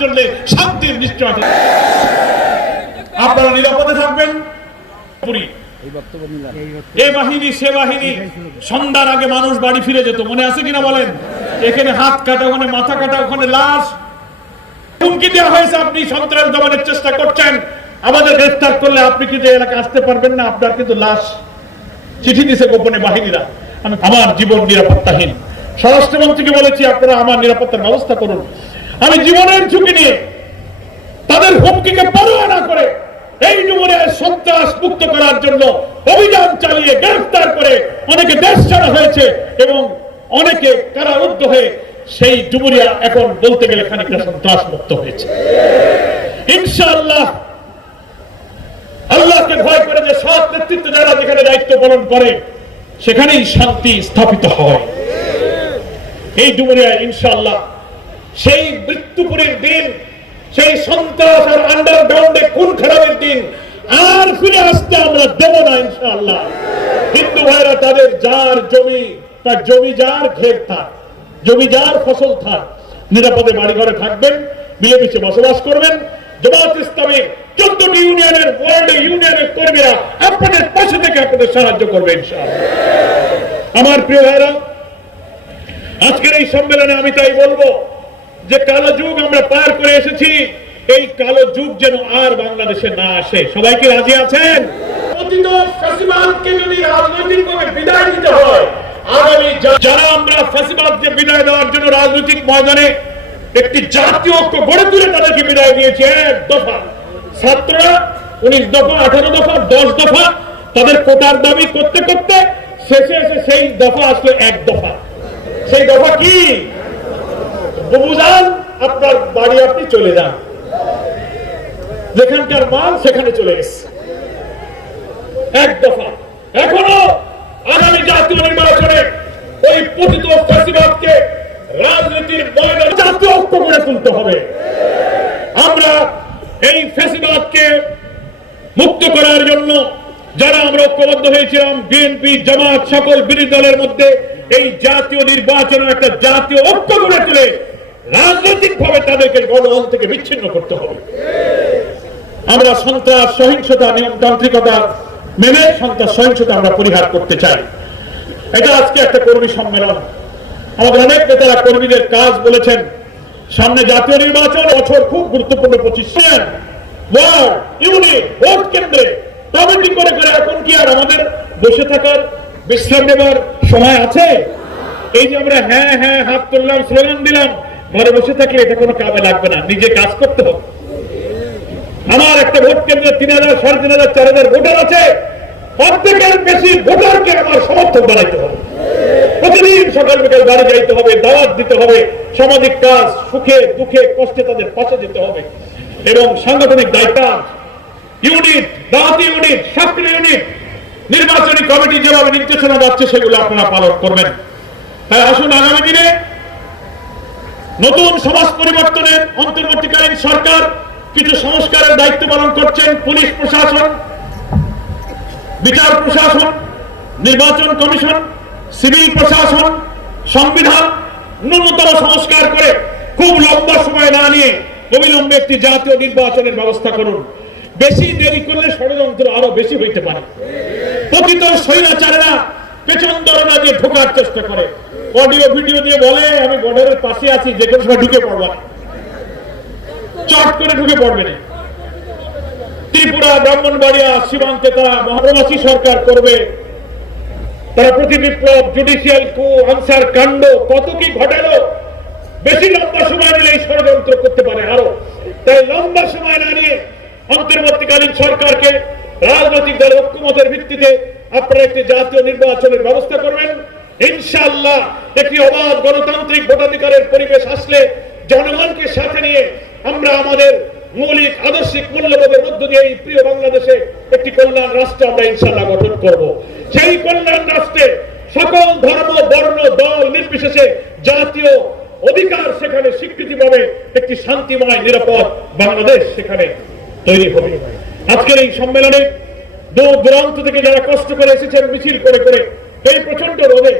জন্য শান্তির নিশ্চয়তা। আপনারা নিরাপদে থাকবেন। পুরী। আমাদের এই আসতে পারবেন না, আপনার কিন্তু লাশ। চিঠি দিছে গোপনে বাহিনীরা। আমার জীবন নিরাপত্তাহীন। স্বরাষ্ট্রমন্ত্রীকে বলেছি, আপনারা আমার নিরাপত্তার ব্যবস্থা করুন। আমি জীবনের ঝুঁকি নিয়ে তাদের হুমকিকে পরোয়া না করে এই যুবনের সন্ত্রাস মুক্ত করার জন্য অভিযান চালিয়ে গ্রেফতার করে অনেকে দেশ ছাড়া হয়েছে এবং অনেকে কারারুদ্ধ হয়ে সেই ডুবুরিয়া এখন বলতে গেলে খানিকটা সন্ত্রাস মুক্ত হয়েছে। ইনশাআল্লাহ আল্লাহকে ভয় করে যে সৎ নেতৃত্ব যারা যেখানে দায়িত্ব পালন করে, সেখানেই শান্তি স্থাপিত হয়। এই ডুবুরিয়া ইনশাআল্লাহ সেই মৃত্যুপুরের দিন, সেই সন্ত্রাস আর আন্ডারগ্রাউন্ডে খুন খারাপের দিন, আর ফিরে আসতে আমরা দেব না ইনশাআল্লাহ। হিন্দু ভাইরা, তাদের যার জমি, তার জমি যার ঘের থাক, জমি যার ফসল থাক, নিরাপদে বাড়ি ঘরে থাকবেন মিলেমিশে বসবাস করবেন। জামাত ইসলামী চোদ্দটি ইউনিয়নের, ওয়ার্ল্ড ইউনিয়নের কর্মীরা আপনাদের পাশে থেকে আপনাদের সাহায্য করবে আমার প্রিয় ভাইরা, আজকের এই সম্মেলনে আমি তাই বলব যে কালো যুগ আমরা পার করে এসেছি এই কালো যুগ যেন আর বাংলাদেশে না আসে। সবাই কি রাজি আছেন? যদি রাজনৈতিকভাবে বিদায় দিতে হয় আগামী যারা আমরা ফ্যাসিবাদকে বিদায় দেওয়ার জন্য রাজনৈতিক ময়দানে একটি জাতীয় ঐক্য গড়ে তুলে তাদেরকে বিদায় দিয়েছে এক দফা। ছাত্ররা উনিশ দফা আঠারো দফা দশ দফা তাদের কোটার দাবি করতে করতে শেষে এসে সেই দফা আসলো এক দফা। সেই দফা কি? যান, আপনার বাড়ি আপনি চলে যান। যেখানকার মাল সেখানে চলে গেছে। এক দফা। এখনও আগামী জাতীয় নির্বাচনে ওই পতিত ফ্যাসিবাদকে রাজনীতির ময়দানে জাতীয় ঐক্য করে তুলতে হবে। আমরা এই ফ্যাসিবাদকে মুক্ত করার জন্য যারা আমরা ঐক্যবদ্ধ হয়েছিলাম, বিএনপি, জামাত, সকল বিরোধী দলের মধ্যে এই জাতীয় নির্বাচনে একটা জাতীয় ঐক্য গড়ে তুলে রাজনৈতিক ভাবে তাদেরকে গণহল থেকে বিচ্ছিন্ন করতে হবে। আমরা সন্ত্রাস, সহিংসতা, নিয়মতান্ত্রিকতা মেনে সন্ত্রাস, সহিংসতা আমরা পরিহার করতে চাই। এটা আজকে একটা কর্মী সম্মেলন। আমাদের অনেক নেতারা কর্মীদের কাজ বলেছেন, সামনে জাতীয় নির্বাচন, বছর খুব গুরুত্বপূর্ণ ভোট কেন্দ্রে। করে করে, এখন কি আর আমাদের থাকার বিশ্রাম নেবার সময় আছে? এই যে আমরা হ্যাঁ হ্যাঁ হাত তুললাম, স্লোগান দিলাম ঘরে বসে থাকলে এটা কোনো কামে লাগবে না। নিজে কাজ করতে হবে। আমার একটা ভোট কেন্দ্রে তিন হাজার, সাড়ে তিন হাজার, চার হাজার ভোটার আছে। অর্ধেকের বেশি ভোটারকে আমার সমর্থক বানাইতে হবে। প্রতিদিন সকাল বিকাল বাড়ি যাইতে হবে, দাওয়াত দিতে হবে। সামাজিক কাজ, সুখে, দুঃখে, কষ্টে তাদের পাশে যেতে হবে। এবং সাংগঠনিক দায়িত্ব, ইউনিট, দাওয়াতি ইউনিট, শাস্ত্রীয় ইউনিট, নির্বাচনী কমিটি যেভাবে নির্দেশনা যাচ্ছে, সেগুলো আপনারা পালন করবেন। তাই আসুন আগামী দিনে নতুন সমাজ পরিবর্তনের অন্তর্বর্তীকালীন সরকার কিছু সংস্কারের দায়িত্ব পালন করছেন পুলিশ প্রশাসন, বিচার প্রশাসন, নির্বাচন কমিশন, সিভিল প্রশাসন, সংবিধান ন্যূনতম সংস্কার করে খুব লম্বা সময় না নিয়ে অবিলম্বে একটি জাতীয় নির্বাচনের ব্যবস্থা করুন। বেশি দেরি করলে ষড়যন্ত্র আরও বেশি হইতে পারে। প্রকৃত স্বৈরাচারেরা পেছন দরজা দিয়ে ঢোকার চেষ্টা করে। অডিও, ভিডিও দিয়ে বলে, আমি বর্ডারের পাশে আছি, যে কোনো সময় ঢুকে পড়বা। চট করে ঢুকে পড়বে না। ত্রিপুরা, ব্রাহ্মণবাড়িয়া সীমান্তে তারা মহাপ্রবাসী সরকার করবে। তারা প্রতি বিপ্লব জুডিশিয়াল কু, আনসার, কাণ্ড, কত কি ঘটালো, বেশি লম্বা সময় নিলে এই ষড়যন্ত্র করতে পারে আরও। তাই লম্বা সময় না নিয়ে অন্তর্বর্তীকালীন সরকারকে রাজনৈতিক দল ঐক্যমতের ভিত্তিতে আপনারা একটি জাতীয় নির্বাচনের ব্যবস্থা করবেন। ইনশাআল্লাহ একটি অবাধ গণতান্ত্রিক ভোটাধিকারের পরিবেশ আসলে জনগণকে সাথে নিয়ে আমরা আমাদের মৌলিক আদর্শিক মূল্যবোধের মধ্য দিয়ে এই প্রিয় বাংলাদেশে একটি কল্যাণ রাষ্ট্র আমরা ইনশাআল্লাহ গঠন করব। সেই কল্যাণ রাষ্ট্রে সকল ধর্ম, বর্ণ, দল নির্বিশেষে জাতীয় অধিকার সেখানে স্বীকৃতি পাবে একটি শান্তিময়, নিরাপদ বাংলাদেশ সেখানে তৈরি হবে। আজকের এই সম্মেলনে দূর দূরান্ত থেকে যারা কষ্ট করে এসেছেন, মিছিল করে করে এই প্রচণ্ড রোদে।